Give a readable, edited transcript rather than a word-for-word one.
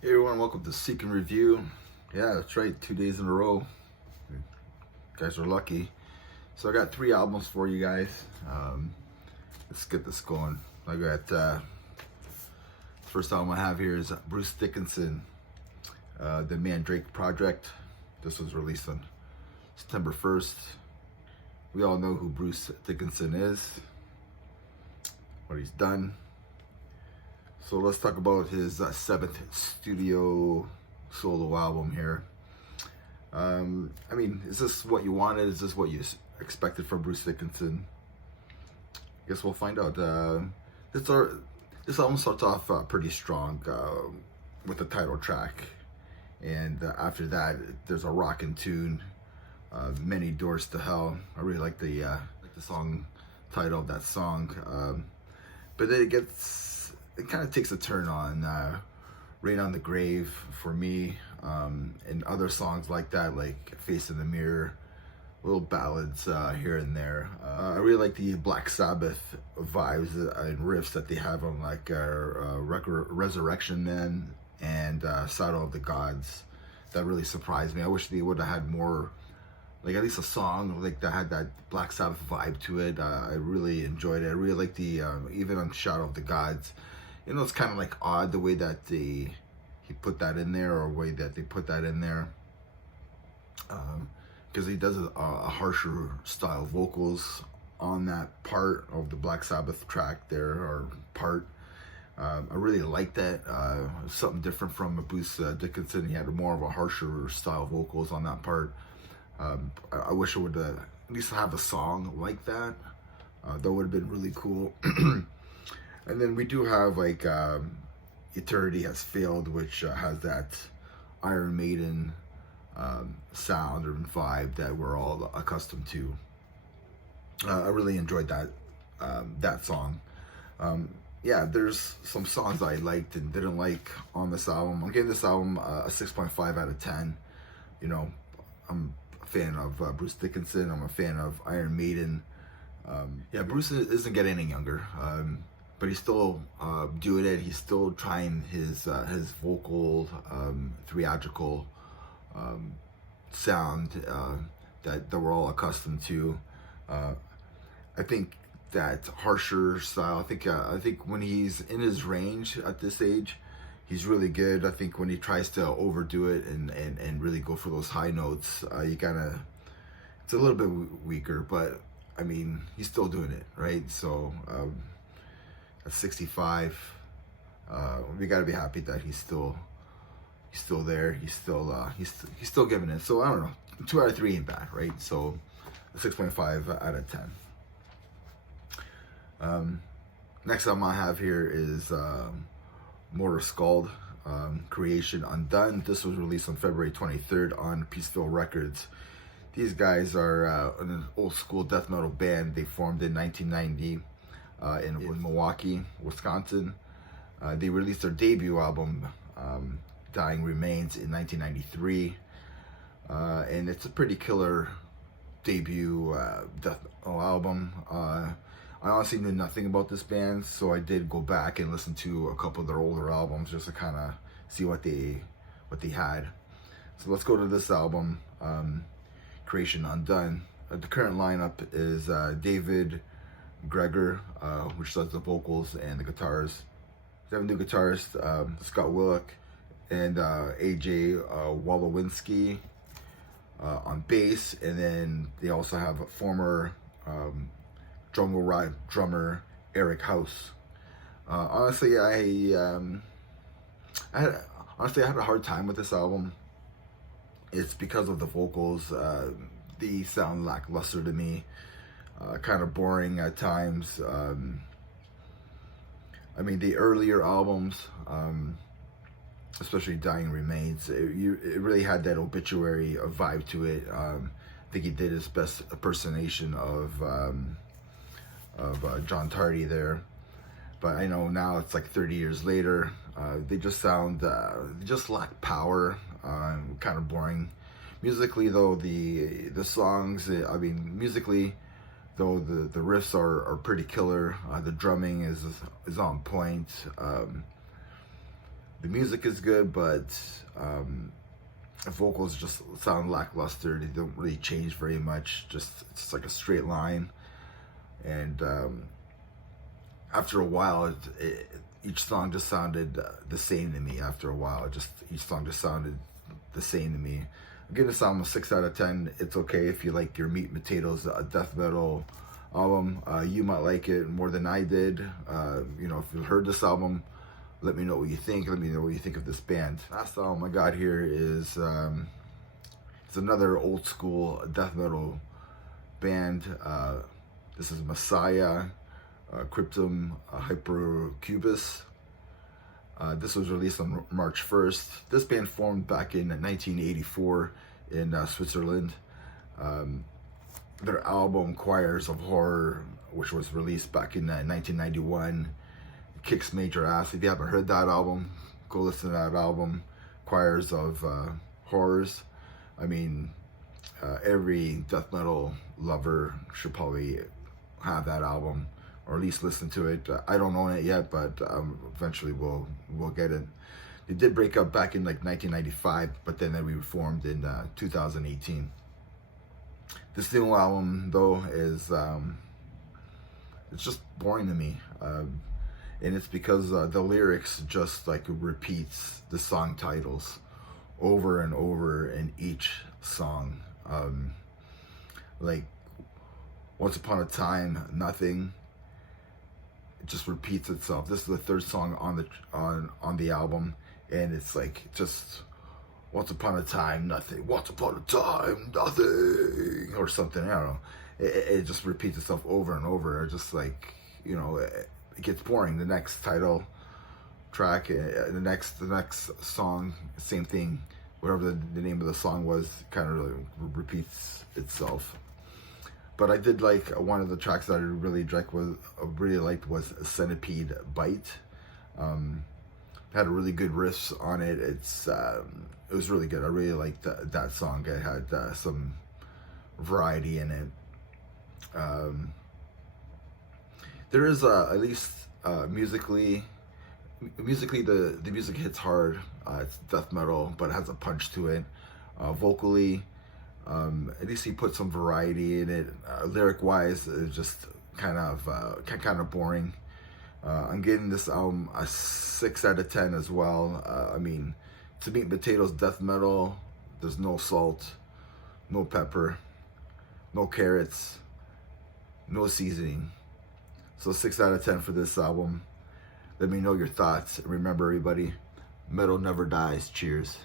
Hey everyone, welcome to Seek and Review. Yeah, that's right, 2 days in a row. You guys are lucky. So I got 3 albums for you guys. Let's get this going. I got the first album I have here is Bruce Dickinson, the Mandrake Project. This was released on September 1st. We all know who Bruce Dickinson is, what he's done. So let's talk about his 7th studio solo album here. I mean, is this what you wanted? Is this what you expected from Bruce Dickinson? Guess we'll find out. This album starts off pretty strong with the title track, and after that, there's a rockin' tune, "Many Doors to Hell." I really like the song title of that song, but then it kind of takes a turn on Rain on the Grave for me, and other songs like that, like Face in the Mirror, little ballads here and there. I really like the Black Sabbath vibes and riffs that they have on like Resurrection Man and Saddle of the Gods. That really surprised me. I wish they would have had more, like at least a song like that had that Black Sabbath vibe to it. I really enjoyed it. I really like the even on Shadow of the Gods. You know, it's kind of like odd the way that he put that in there, or way that they put that in there, because he does a harsher style vocals on that part of the Black Sabbath track there, or part. I really like that. Something different from Bruce Dickinson. He had more of a harsher style vocals on that part. I wish I would at least have a song like that. That would have been really cool. And then we do have like Eternity Has Failed, which has that Iron Maiden sound or vibe that we're all accustomed to. I really enjoyed that song. Yeah, there's some songs I liked and didn't like on this album. I'm giving this album a 6.5 out of 10. You know, I'm a fan of Bruce Dickinson. I'm a fan of Iron Maiden. Yeah, Bruce isn't getting any younger. But he's still doing it. He's still trying his vocal, theatrical sound that we're all accustomed to. I think that harsher style. I think when he's in his range at this age, he's really good. I think when he tries to overdo it and really go for those high notes, it's a little bit weaker. But I mean, he's still doing it, right? So. At 65, we got to be happy that he's still there. He's still giving it. So I don't know, 2 out of 3 ain't bad, right? So a 6.5 out of 10. Next album I have here is Morta, Skuld, Creation Undone. This was released on February 23rd on Peaceville Records. These guys are an old school death metal band. They formed in 1990. In Milwaukee, Wisconsin. They released their debut album, Dying Remains, in 1993. And it's a pretty killer debut death metal album. I honestly knew nothing about this band, so I did go back and listen to a couple of their older albums just to kind of see what they had. So let's go to this album, Creation Undone. The current lineup is David Gregor, which does the vocals and the guitars. They have a new guitarist, Scott Willock, and AJ Wolowinski on bass, and then they also have a former drummer Eric House. Honestly, I had a hard time with this album. It's because of the vocals. They sound lackluster to me. Kind of boring at times. I mean, the earlier albums, especially Dying Remains, it really had that obituary vibe to it. I think he did his best impersonation of John Tardy there. But I know now it's like 30 years later. They just sound, they just lack power. Kind of boring. Musically, though, the songs, I mean, musically, though the riffs are pretty killer. The drumming is on point. The music is good, but the vocals just sound lackluster. They don't really change very much. It's like a straight line, and after a while, each song just sounded the same to me. After a while, each song just sounded the same to me. I'm giving this album a 6 out of 10. It's okay if you like your meat and potatoes death metal album. You might like it more than I did. You know, if you've heard this album, let me know what you think. Let me know what you think of this band. Last album I got here is it's another old school death metal band. This is Messiah, Cryptum Hypercubus. This was released on March 1st. This band formed back in 1984 in Switzerland. Their album Choirs of Horror, which was released back in 1991, kicks major ass. If you haven't heard that album, go listen to that album, Choirs of Horrors. I mean, every death metal lover should probably have that album, or at least listen to it. I don't own it yet, but eventually we'll get it. They did break up back in like 1995, but then they reformed in 2018. This new album, though, is it's just boring to me, and it's because the lyrics just like repeats the song titles over and over in each song. Like Once Upon a Time, Nothing. It just repeats itself. This is the third song on the album, and it's like just Once Upon a Time, Nothing. Once Upon a Time, Nothing, or something. I don't know. It just repeats itself over and over. Just like, you know, it gets boring. The next title track, the next song, same thing. Whatever the name of the song was, kind of repeats itself. But I did like one of the tracks that I really liked was Centipede Bite. Had a really good riffs on it. It was really good. I really liked that song. It had some variety in it. There is at least musically the music hits hard. It's death metal, but it has a punch to it. Vocally, at least he put some variety in it. Lyric wise, it's just kind of boring. I'm giving this album a 6 out of 10 as well. I mean, to meat and potatoes death metal, there's no salt, no pepper, no carrots, no seasoning. So 6 out of 10 for this album. Let me know your thoughts. And remember, everybody, metal never dies. Cheers.